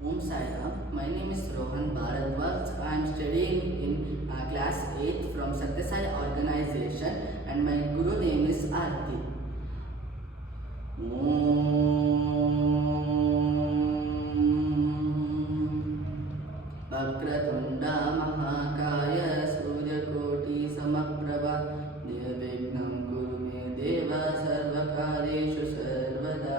Om Sai Ram. My name is Rohan Bharadwaj. I am studying in class 8th from Satyasai organization and my guru name is Aarti. Vakratunda Mahakaya Suryakoti Samaprabha Nirvignam Kuru Me Deva Sarvakareshu Sarvada.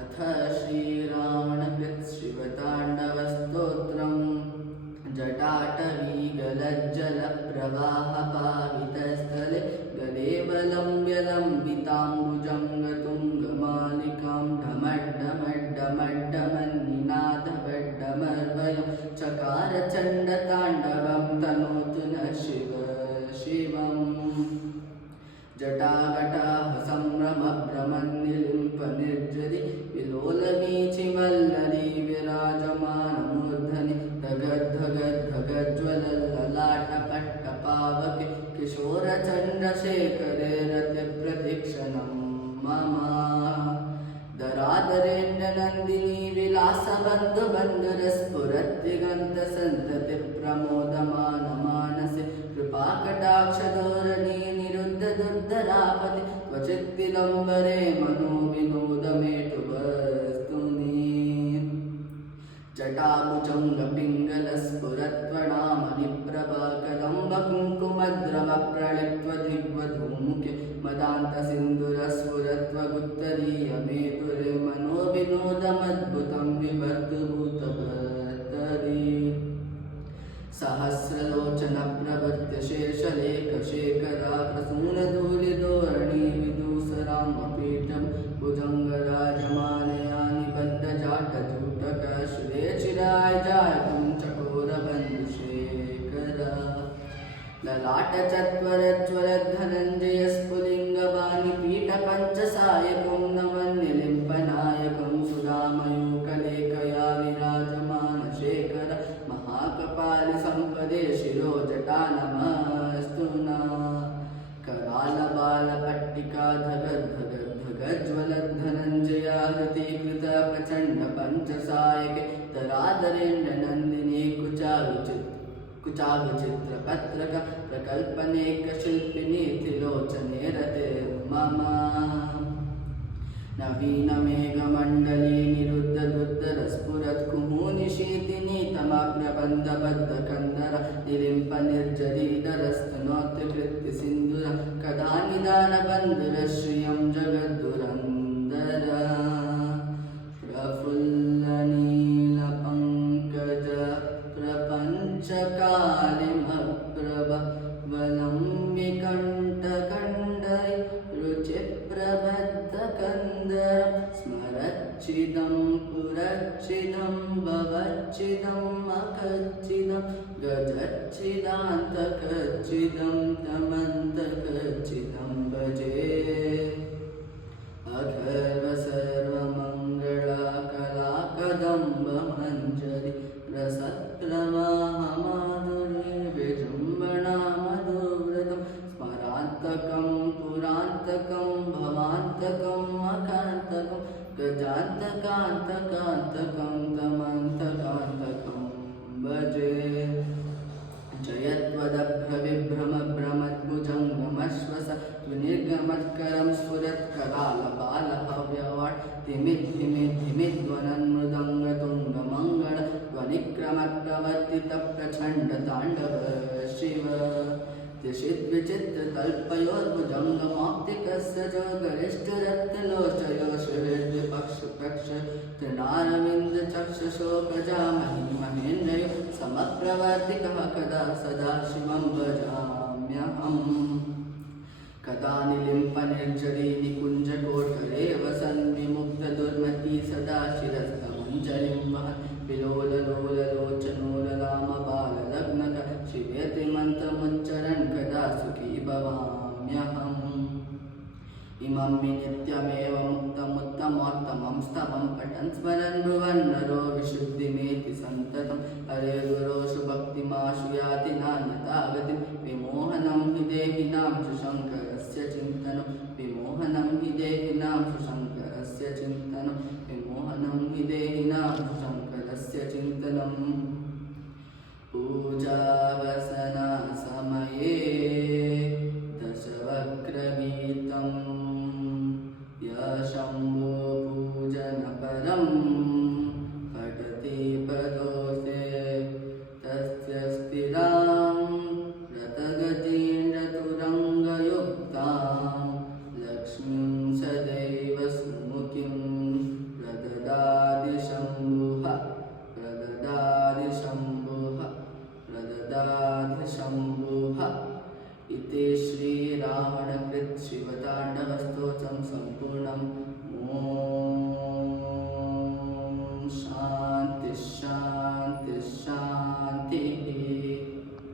अथ श्रीरावणकृत शिवताण्डवस्तोत्रम् जटाटवीगलज्जलप्रवाहपावितस्थले गदेवलम्ब्यलम्बिताम्बुजं गतुङ्गमालिकां ढमड्डमड्डमड्डमन्निनादवड्डमर्वयं चकारचण्डताण्डवं तनोतु न शिव शिवम् जटाघटाः संभ्रमभ्रमन्निलिम्पनिर्जरि विलोलवीचिवल्लरी विराजमानमूर्धनि धगद्धगद्धगज्ज्वलल्ललाटपट्टपावके किशोरचन्द्रशेखरे रतिप्रतीक्षणं मम दरादरेन्द्रनन्दिनी विलासबन्धुबन्धुरस्फुरद्दिगन्तसन्ततिप्रमोदमानमानसे कृपाकटाक्षधोरणी दुर्धरापति क्वचित् विलम्बरे मनोविनोदमेतुवस्तुनि जटाभुजङ्गपिङ्गलस्फुरत्वणामणिप्रभाकदम्बकुङ्कुमद्रवप्रलिप्त्वदिग्वधूमुखे मदान्तसिन्धुरस्फुरत्वगुत्तरीयमेतुरे मनोविनोदमद्भुतं विभर्तुभूतभर्तरी सहस्रलोचनप्रवृत्य शेषलेखशेखरा प्रसूनधूलिधोरणी विदूसरामपीठं भुजङ्गराजमानयानि बद्धजाटजूटकश्रे चिराय जायतुं चकोरबन्धुशेखरा ललाटचत्वरज्वलद्धनञ्जयस्फुलिङ्गवाणि पीठपञ्चसायकं नमन्यलिम्पनायकं सुधामयूखलेखया विराजमानशेखर महाकपालि सम्पदे शिरो जटा नमस्तु न करालबालपट्टिका धगद्धगद्धगज्ज्वलद्धनञ्जया हृतीकृत प्रचण्ड पञ्चसायके तरादरेन्द्रनन्दिनी कुचाविचित्रपत्रक प्रकल्पनेकशिल्पिनी त्रिलोचने रते मम नवीनमेघमण्डली निरुद्धदुद्धरस्फुरत्कुमूनिशीतिनी तमाग्रबन्धबद्धकन्दर निलिम्पनिर्जरीधरस्तनोत्कृत्य सिन्धुर कदा निदानबन्धुरश्रियं जगद्दुरन्दर प्रफुल्लनीलपङ्कज प्रपञ्चकालिमप्रभवलम्बिकण्ठकण्डरि रुचिप्रबद्धकन्दरं स्मरच्चिदं पुरच्चिदं भवच्चिदम् अकच्चिदं गजच्चिदान्तकच्चिदं तमन्तकच्चिदं भजे अथर्वसर्वमङ्गलाकलाकदम्बमञ्जरि रसप्रवाहमाधुर्यविजृम्भणामधुव्रतं स्मरान्तकं पुरान्तकं भवान्तकं मकान्तकं गजान्तकान्तकान्तकं तमन्तकान्तकं भजे जयत्वदभ्रविभ्रमभ्रमद्भुजङ्गमश्वस त्वनिर्गमत्करं स्फुरत्करालबालहव्यवाट् धिमिद्धिमिद्धिमिद्वनन्मृदङ्गतुङ्गमङ्गल ध्वनिक्रमप्रवर्तितप्रचण्डताण्डव शिव त्रिषिद्विचित्रतल्पयोर्भुजङ्गमौक्तिकस्य च गरिष्ठरक्तलोचयो शिवेद्विपक्षपक्ष तृणारविन्दचक्षुषोकजामहि महेन्द्रयो समप्रवर्तिकः कदा सदा शिवं भजाम्यहम् कदा निलिम्पनिर्जरी निकुञ्जकोटरे वसन् विमुग्धदुर्मती सदा शिरस्तमञ्जलिं वहन् विलोललोललोचनोललामबाललग्नक शिवेति मन्त्रमुच्चरन् कदा सुखी भवाम्यहम् इमं नमामि नित्यमेव मुक्तमुत्तमोत्तमं स्तवं पठन् स्मरन् ब्रुवन् नरो विशुद्धिमेति सन्ततं हरे गुरोषु भक्तिमाशु याति नान्यथा गतिं विमोहनं हि देहिनां च शङ्करस्य चिन्तनं